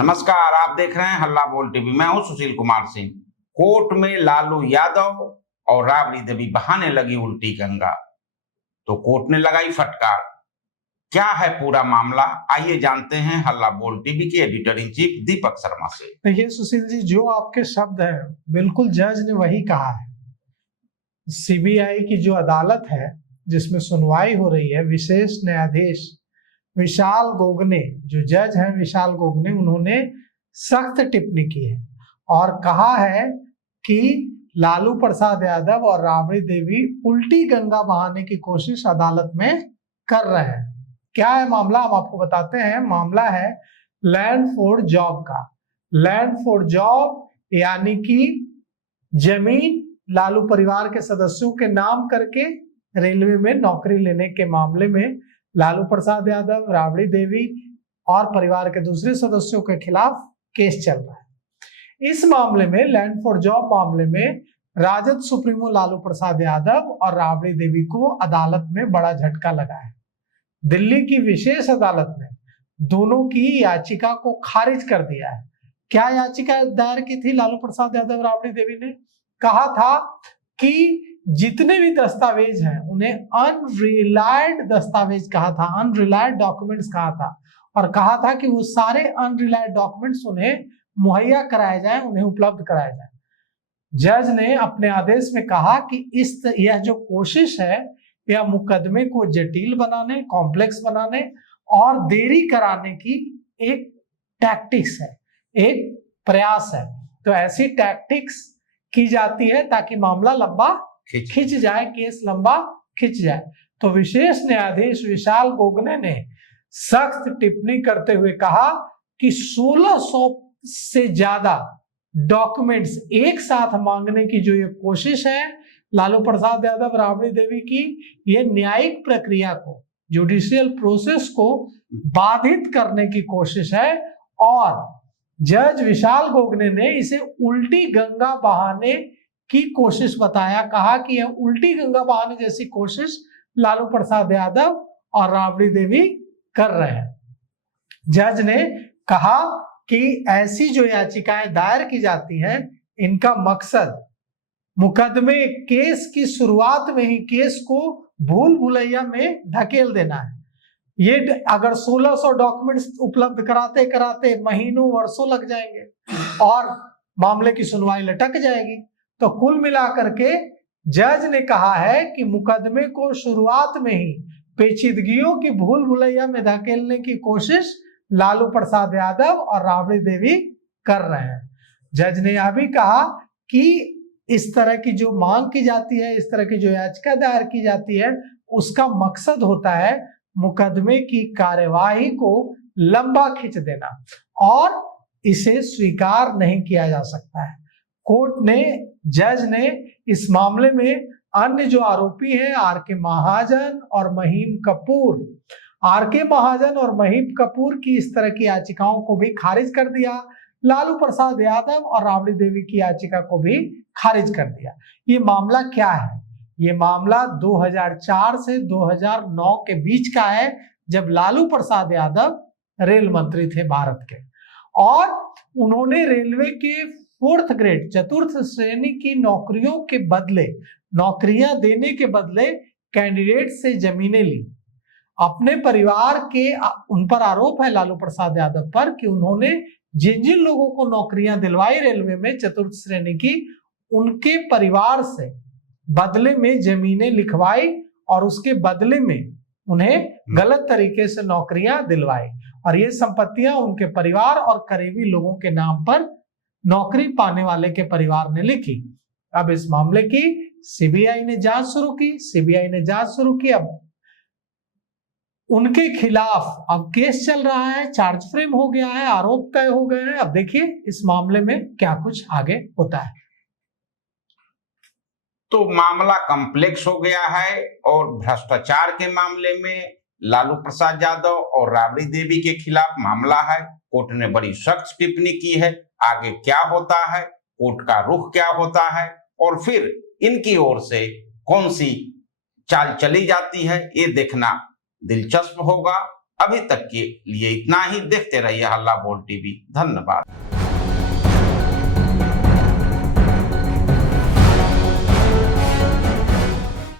नमस्कार, आप देख रहे हैं हल्ला बोल टीवी। मैं हूं सुशील कुमार सिंह। कोर्ट में लालू यादव और राबड़ी देवी बहाने लगी उल्टी गंगा, तो कोर्ट ने लगाई फटकार। क्या है पूरा मामला, आइए जानते हैं हल्ला बोल टीवी के editor in chief Deepak Sharma से। देखिए सुशील जी, जो आपके शब्द हैं बिल्कुल जज ने वही कहा है। सीबीआई की जो अदालत है जिसमें सुनवाई हो रही है, विशेष न्यायाधीश विशाल गोगने, जो जज हैं विशाल गोगने, उन्होंने सख्त टिप्पणी की है और कहा है कि लालू प्रसाद यादव और राबड़ी देवी उल्टी गंगा बहाने की कोशिश अदालत में कर रहे हैं। क्या है मामला, हम आपको बताते हैं। मामला है लैंड फॉर जॉब का। लैंड फॉर जॉब यानी कि जमीन लालू परिवार के सदस्यों के नाम करके रेलवे में नौकरी लेने के मामले में लालू प्रसाद यादव, राबड़ी देवी और परिवार के दूसरे सदस्यों के खिलाफ केस चल रहा है। इस मामले में, लैंड फॉर जॉब मामले में, राजद सुप्रीमो लालू प्रसाद यादव और राबड़ी देवी को अदालत में बड़ा झटका लगा है। दिल्ली की विशेष अदालत ने दोनों की याचिका को खारिज कर दिया है। क्या याचिका दायर की थी लालू प्रसाद यादव, राबड़ी देवी ने? कहा था कि जितने भी दस्तावेज हैं उन्हें अनरिलायड दस्तावेज कहा था, अनरिलायड डॉक्यूमेंट्स कहा था, और कहा था कि वो सारे अनरिलायड डॉक्यूमेंट्स उन्हें मुहैया कराए जाएं, उन्हें उपलब्ध कराए जाएं। जज ने अपने आदेश में कहा कि यह जो कोशिश है यह मुकदमे को जटिल बनाने, कॉम्प्लेक्स बनाने और देरी कराने की एक टैक्टिक्स है, एक प्रयास है। तो ऐसी टैक्टिक्स की जाती है ताकि मामला लंबा खिंच जाए, केस लंबा खिंच जाए। तो विशेष न्यायाधीश विशाल गोगने ने सख्त टिप्पणी करते हुए कहा कि 1600 से ज्यादा डॉक्यूमेंट्स एक साथ मांगने की जो ये कोशिश है लालू प्रसाद यादव, राबड़ी देवी की, ये न्यायिक प्रक्रिया को, जुडिशियल प्रोसेस को बाधित करने की कोशिश है। और जज विशाल गोगने ने इसे उल्टी गंगा बहाने की कोशिश बताया। कहा कि यह उल्टी गंगा बहाने जैसी कोशिश लालू प्रसाद यादव और राबड़ी देवी कर रहे हैं। जज ने कहा कि ऐसी जो याचिकाएं दायर की जाती हैं, इनका मकसद मुकदमे केस की शुरुआत में ही केस को भूल भुलैया में धकेल देना है। ये अगर 1600 डॉक्यूमेंट्स उपलब्ध कराते कराते महीनों वर्षों लग जाएंगे और मामले की सुनवाई लटक जाएगी। तो कुल मिलाकर के जज ने कहा है कि मुकदमे को शुरुआत में ही पेचीदगियों की भूल भुलैया में धकेलने की कोशिश लालू प्रसाद यादव और राबड़ी देवी कर रहे हैं। जज ने यह भी कहा कि इस तरह की जो मांग की जाती है, इस तरह की जो याचिका दायर की जाती है, उसका मकसद होता है मुकदमे की कार्यवाही को लंबा खींच देना और इसे स्वीकार नहीं किया जा सकता है। कोर्ट ने, जज ने इस मामले में अन्य जो आरोपी हैं आर.के. महाजन और महीम कपूर, आर.के. महाजन और महीम कपूर की इस तरह की याचिकाओं को भी खारिज कर दिया। लालू प्रसाद यादव और राबड़ी देवी की याचिका को भी खारिज कर दिया। ये मामला क्या है? ये मामला 2004 से 2009 के बीच का है, जब लालू प्रसाद यादव रेल मंत्री थे भारत के, और उन्होंने रेलवे के 4th ग्रेड, चतुर्थ श्रेणी की नौकरियों के बदले, नौकरियां देने के बदले कैंडिडेट से जमीनें ली। अपने परिवार के, उन पर आरोप है लालू प्रसाद यादव पर कि उन्होंने जिन जिन लोगों को नौकरियां दिलवाई रेलवे में चतुर्थ श्रेणी की, उनके परिवार से बदले में जमीनें लिखवाई और उसके बदले में उन्हें गलत तरीके से नौकरियां दिलवाई, और ये संपत्तियां उनके परिवार और करीबी लोगों के नाम पर नौकरी पाने वाले के परिवार ने लिखी। अब इस मामले की सीबीआई ने जांच शुरू की। अब उनके खिलाफ अब केस चल रहा है, चार्ज फ्रेम हो गया है, आरोप तय हो गए हैं। अब देखिए इस मामले में क्या कुछ आगे होता है। तो मामला कॉम्प्लेक्स हो गया है और भ्रष्टाचार के मामले में लालू प्रसाद यादव और राबड़ी देवी के खिलाफ मामला है। कोर्ट ने बड़ी सख्त टिप्पणी की है। आगे क्या होता है, कोर्ट का रुख क्या होता है और फिर इनकी ओर से कौन सी चाल चली जाती है, ये देखना दिलचस्प होगा। अभी तक के लिए इतना ही। देखते रहिए हल्ला बोल टीवी। धन्यवाद।